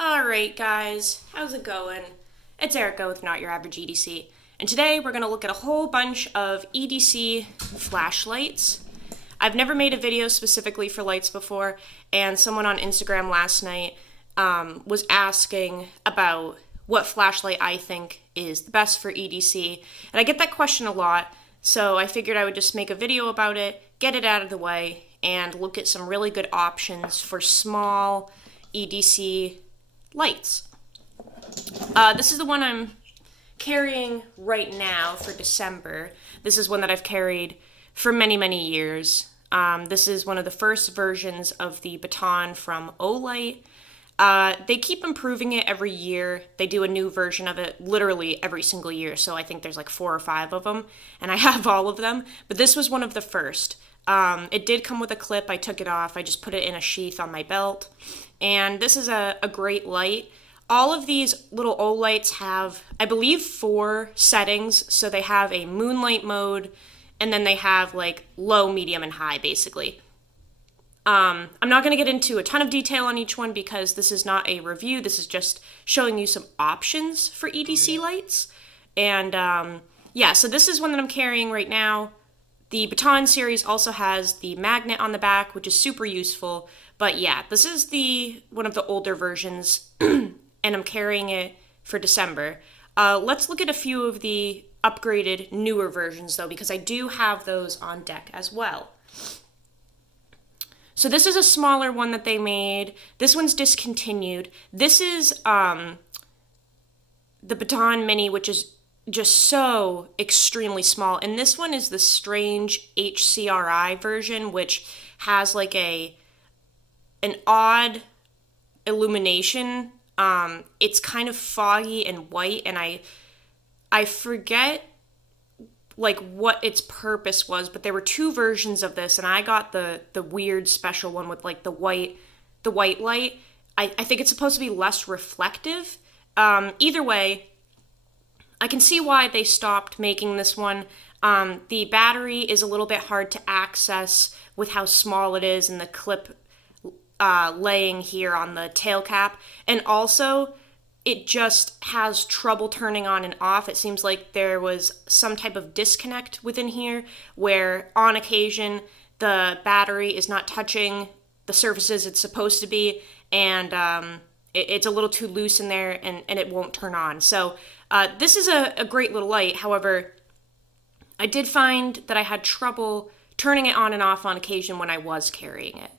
Alright guys, how's it going? It's Erica with Not Your Average EDC, and today we're going to look at a whole bunch of EDC flashlights. I've never made a video specifically for lights before, and someone on Instagram last night was asking about what flashlight I think is the best for EDC, and I get that question a lot, so I figured I would just make a video about it, get it out of the way, and look at some really good options for small EDC lights. This is the one I'm carrying right now for December. This is one that I've carried for many, many years. This is one of the first versions of the baton from Olight. They keep improving it every year. They do a new version of it literally every single year, so I think there's like 4 or 5 of them, and I have all of them, but this was one of the first. It did come with a clip. I took it off. I just put it in a sheath on my belt. And this is a great light. All of these little Olights have, I believe, 4 settings. So they have a moonlight mode, and then they have like low, medium, and high, basically. I'm not going to get into a ton of detail on each one because this is not a review. This is just showing you some options for EDC lights. And yeah, so this is one that I'm carrying right now. The baton series also has the magnet on the back, which is super useful. But yeah, this is one of the older versions, and I'm carrying it for December. Let's look at a few of the upgraded, newer versions, though, because I do have those on deck as well. So this is a smaller one that they made. This one's discontinued. This is the Baton Mini, which is just so extremely small, and this one is the strange HCRI version, which has like an odd illumination. It's kind of foggy and white, and I forget like what its purpose was, but there were 2 versions of this, and I got the weird special one with like the white light. I think it's supposed to be less reflective. Either way, I can see why they stopped making this one. The battery is a little bit hard to access with how small it is and the clip laying here on the tail cap. And also, it just has trouble turning on and off. It seems like there was some type of disconnect within here where on occasion the battery is not touching the surfaces it's supposed to be, and it's a little too loose in there, and it won't turn on. So this is a great little light. However, I did find that I had trouble turning it on and off on occasion when I was carrying it.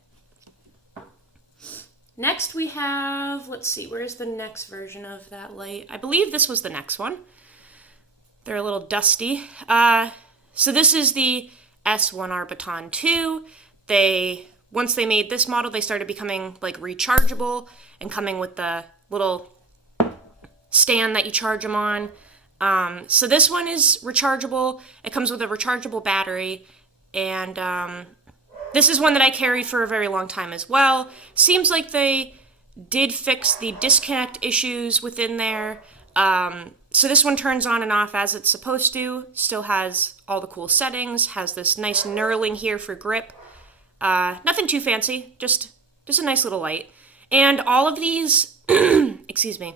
Next we have, let's see, where's the next version of that light? I believe this was the next one. They're a little dusty. So this is the S1R Baton 2. Once they made this model, they started becoming like rechargeable and coming with the little stand that you charge them on. So this one is rechargeable. It comes with a rechargeable battery, and this is one that I carried for a very long time as well. Seems like they did fix the disconnect issues within there. So this one turns on and off as it's supposed to. Still has all the cool settings. Has this nice knurling here for grip. Nothing too fancy. Just a nice little light. And all of these, excuse me,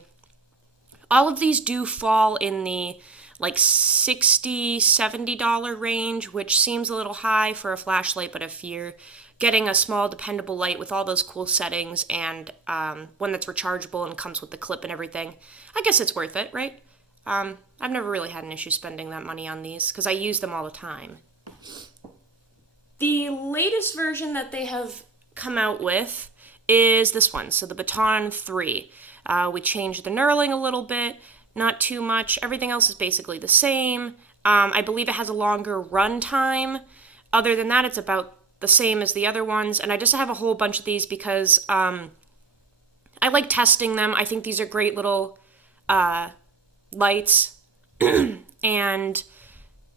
all of these do fall in the like $60, $70 range, which seems a little high for a flashlight, but if you're getting a small dependable light with all those cool settings and one that's rechargeable and comes with the clip and everything, I guess it's worth it, right? I've never really had an issue spending that money on these because I use them all the time. The latest version that they have come out with is this one, so the Baton 3. We changed the knurling a little bit, not too much. Everything else is basically the same. I believe it has a longer run time. Other than that, it's about the same as the other ones, and I just have a whole bunch of these because I like testing them. I think these are great little lights, and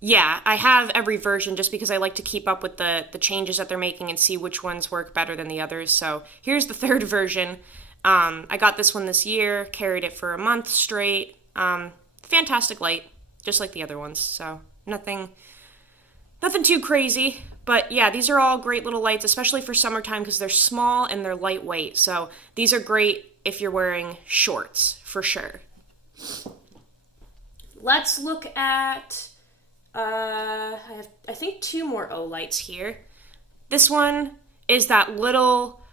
yeah, I have every version just because I like to keep up with the changes that they're making and see which ones work better than the others. So here's the 3rd version. I got this one this year, carried it for a month straight. Fantastic light, just like the other ones. So nothing too crazy, But yeah, these are all great little lights, especially for summertime because they're small and they're lightweight. So these are great if you're wearing shorts, for sure. Let's look at, I think 2 more Olights here. This one is that little,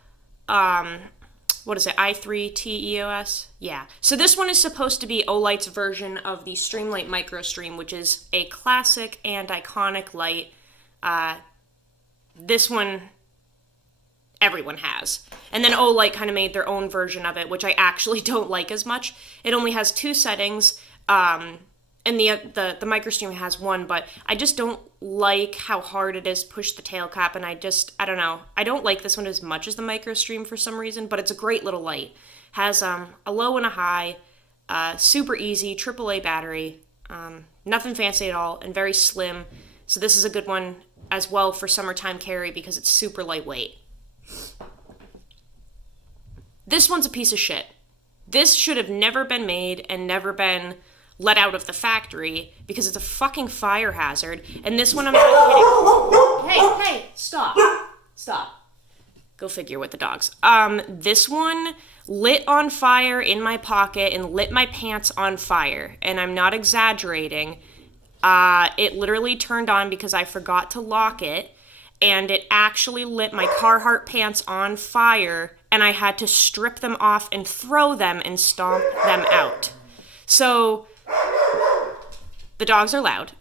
what is it, i3TEOS? Yeah. So this one is supposed to be Olight's version of the Streamlight MicroStream, which is a classic and iconic light. This one, everyone has. And then Olight kind of made their own version of it, which I actually don't like as much. It only has 2 settings, and the MicroStream has 1, but I just don't like how hard it is to push the tail cap, and I don't know. I don't like this one as much as the MicroStream for some reason, but it's a great little light. Has a low and a high, super easy, AAA battery, nothing fancy at all, and very slim. So this is a good one as well for summertime carry because it's super lightweight. This one's a piece of shit. This should have never been made and never been let out of the factory because it's a fucking fire hazard. And this one I'm not kidding. Hey, stop. Go figure with the dogs. This one lit on fire in my pocket and lit my pants on fire. And I'm not exaggerating. It literally turned on because I forgot to lock it, and it actually lit my Carhartt pants on fire, and I had to strip them off and throw them and stomp them out. So, the dogs are loud.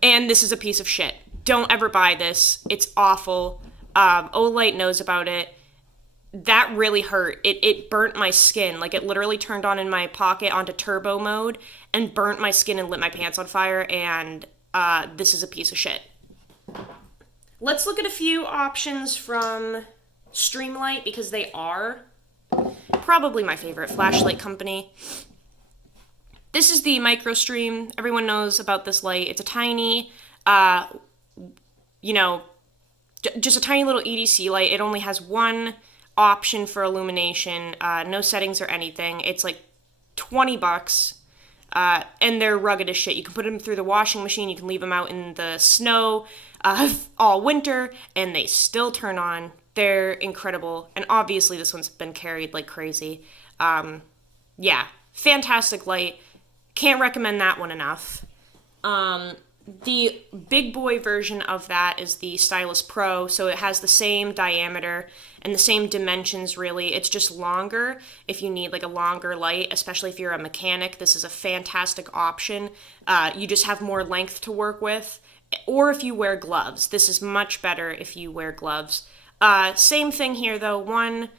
And this is a piece of shit. Don't ever buy this. It's awful. Olight knows about it. That really hurt. It burnt my skin. Like, it literally turned on in my pocket onto turbo mode and burnt my skin and lit my pants on fire, and this is a piece of shit. Let's look at a few options from Streamlight because they are probably my favorite flashlight company. This is the MicroStream. Everyone knows about this light. It's a tiny, just a tiny little EDC light. It only has 1 option for illumination, no settings or anything. It's like $20, and they're rugged as shit. You can put them through the washing machine, you can leave them out in the snow all winter, and they still turn on. They're incredible, and obviously this one's been carried like crazy. Yeah, fantastic light. Can't recommend that one enough. The big boy version of that is the Stylus Pro, so it has the same diameter and the same dimensions, really. It's just longer if you need like a longer light, especially if you're a mechanic. This is a fantastic option. You just have more length to work with, or if you wear gloves. This is much better if you wear gloves. Same thing here, though. One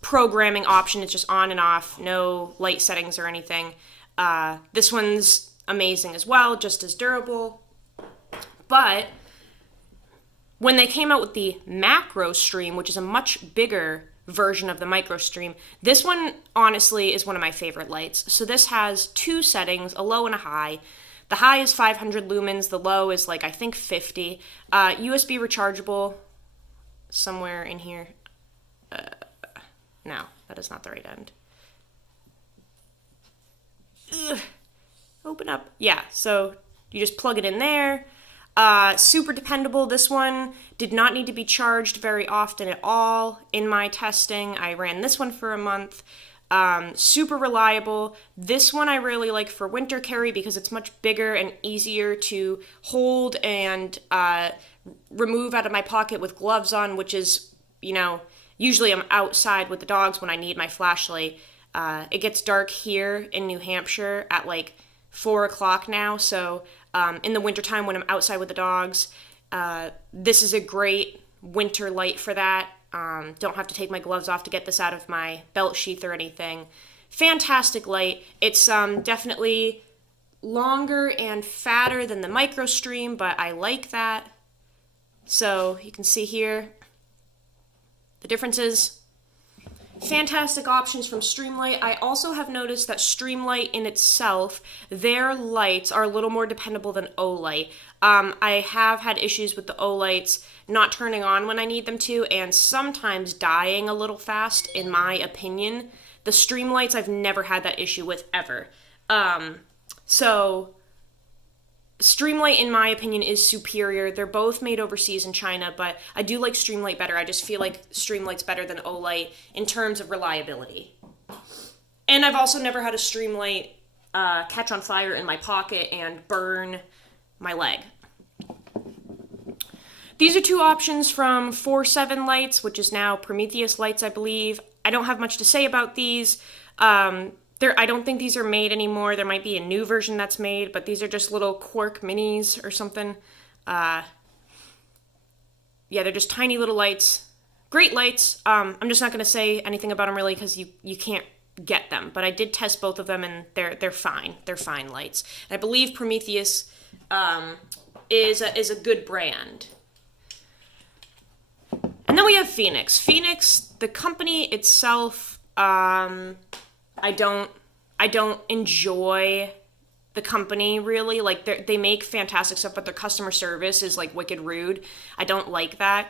programming option is just on and off, no light settings or anything. This one's amazing as well, just as durable. But when they came out with the MacroStream, which is a much bigger version of the MicroStream, this one honestly is one of my favorite lights. So this has 2 settings, a low and a high. The high is 500 lumens, the low is like I think 50. USB rechargeable somewhere in here. No, that is not the right end. Ugh. Open up. Yeah, so you just plug it in there. Super dependable. This one did not need to be charged very often at all in my testing. I ran this one for a month. Super reliable. This one I really like for winter carry because it's much bigger and easier to hold and remove out of my pocket with gloves on, which is, usually I'm outside with the dogs when I need my flashlight. It gets dark here in New Hampshire at like 4 o'clock now, so in the wintertime when I'm outside with the dogs, this is a great winter light for that. Don't have to take my gloves off to get this out of my belt sheath or anything. Fantastic light. It's definitely longer and fatter than the MicroStream, but I like that. So you can see here the differences. Fantastic options from Streamlight. I also have noticed that Streamlight in itself, their lights are a little more dependable than Olight. I have had issues with the Olights not turning on when I need them to, and sometimes dying a little fast, in my opinion. The Streamlights I've never had that issue with, ever. So, Streamlight, in my opinion, is superior. They're both made overseas in China, but I do like Streamlight better. I just feel like Streamlight's better than Olight in terms of reliability. And I've also never had a Streamlight catch on fire in my pocket and burn my leg. These are two options from 4.7 lights, which is now Prometheus lights, I believe. I don't have much to say about these. I don't think these are made anymore. There might be a new version that's made, but these are just little Quark minis or something. Yeah, they're just tiny little lights. Great lights. I'm just not going to say anything about them really because you can't get them. But I did test both of them and they're fine. They're fine lights. And I believe Prometheus is a good brand. And then we have Phoenix. Phoenix, the company itself, I don't enjoy the company really. Like they make fantastic stuff, but their customer service is like wicked rude. I don't like that.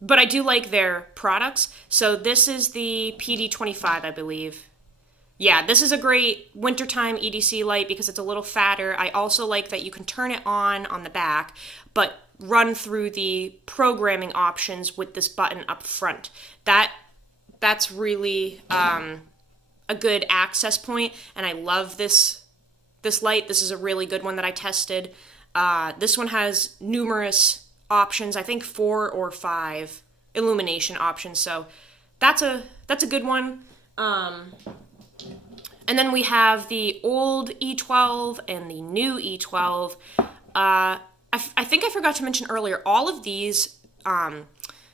But I do like their products. So this is the PD25, I believe. Yeah, this is a great wintertime EDC light because it's a little fatter. I also like that you can turn it on the back, but run through the programming options with this button up front. That's really a good access point, and I love this light. This is a really good one that I tested. This one has numerous options, I think 4 or 5 illumination options, so that's a good one. And then we have the old E12 and the new E12. I think I forgot to mention earlier, all of these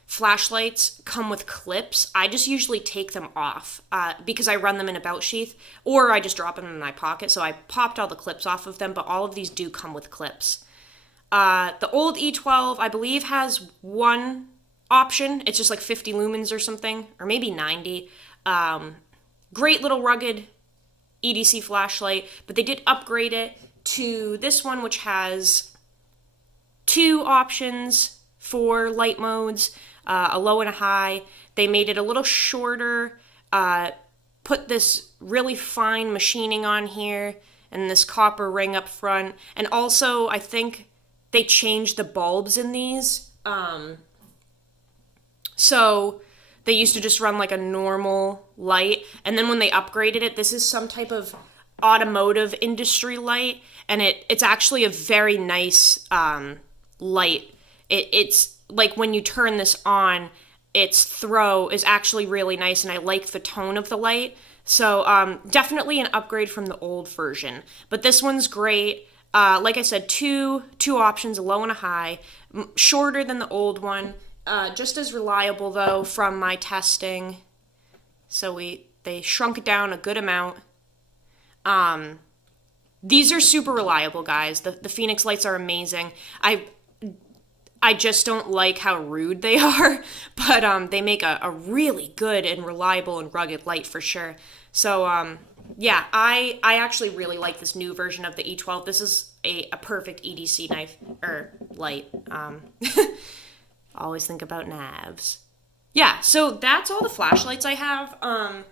flashlights come with clips. I just usually take them off because I run them in a belt sheath, or I just drop them in my pocket. So I popped all the clips off of them, but all of these do come with clips. The old E12, I believe, has one option. It's just like 50 lumens or something, or maybe 90. Great little rugged EDC flashlight, but they did upgrade it to this one, which has 2 options for light modes, a low and a high. They made it a little shorter, put this really fine machining on here, and this copper ring up front. And also, I think they changed the bulbs in these. So they used to just run like a normal light, and then when they upgraded it, this is some type of automotive industry light, and it's actually a very nice light. It's like when you turn this on, its throw is actually really nice, and I like the tone of the light. So definitely an upgrade from the old version. But this one's great. Like I said, two options, a low and a high, shorter than the old one. Just as reliable though from my testing. So they shrunk it down a good amount. These are super reliable, guys. The Phoenix lights are amazing. I just don't like how rude they are, but they make a really good and reliable and rugged light for sure. So yeah, I actually really like this new version of the E12. This is a perfect EDC knife or light. Always think about knives. Yeah, so that's all the flashlights I have.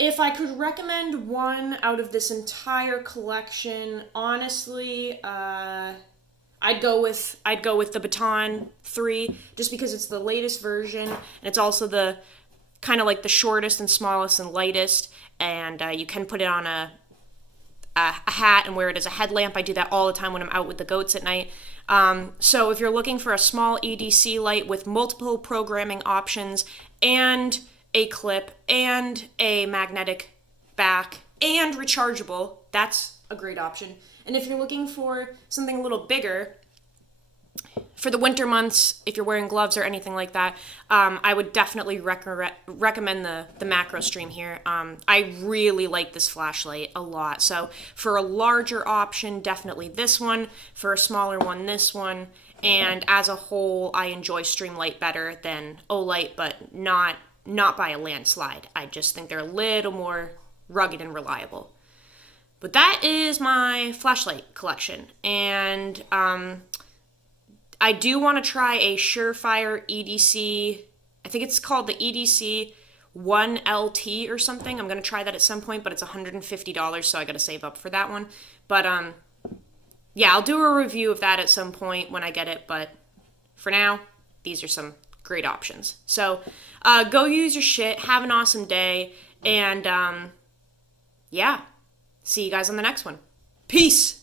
If I could recommend one out of this entire collection, honestly, I'd go with the Baton 3, just because it's the latest version, and it's also the kind of like the shortest and smallest and lightest, and you can put it on a hat and wear it as a headlamp. I do that all the time when I'm out with the goats at night. So if you're looking for a small EDC light with multiple programming options and a clip and a magnetic back and rechargeable, that's a great option. And if you're looking for something a little bigger, for the winter months, if you're wearing gloves or anything like that, I would definitely recommend the macro stream here. I really like this flashlight a lot. So for a larger option, definitely this one. For a smaller one, this one. And as a whole, I enjoy Streamlight better than Olight, but not by a landslide. I just think they're a little more rugged and reliable. But that is my flashlight collection. And I do want to try a Surefire EDC. I think it's called the EDC one LT or something. I'm going to try that at some point, but it's $150, so I got to save up for that one. But yeah, I'll do a review of that at some point when I get it, but for now, these are some great options. So go use your shit, have an awesome day, and yeah, see you guys on the next one. Peace!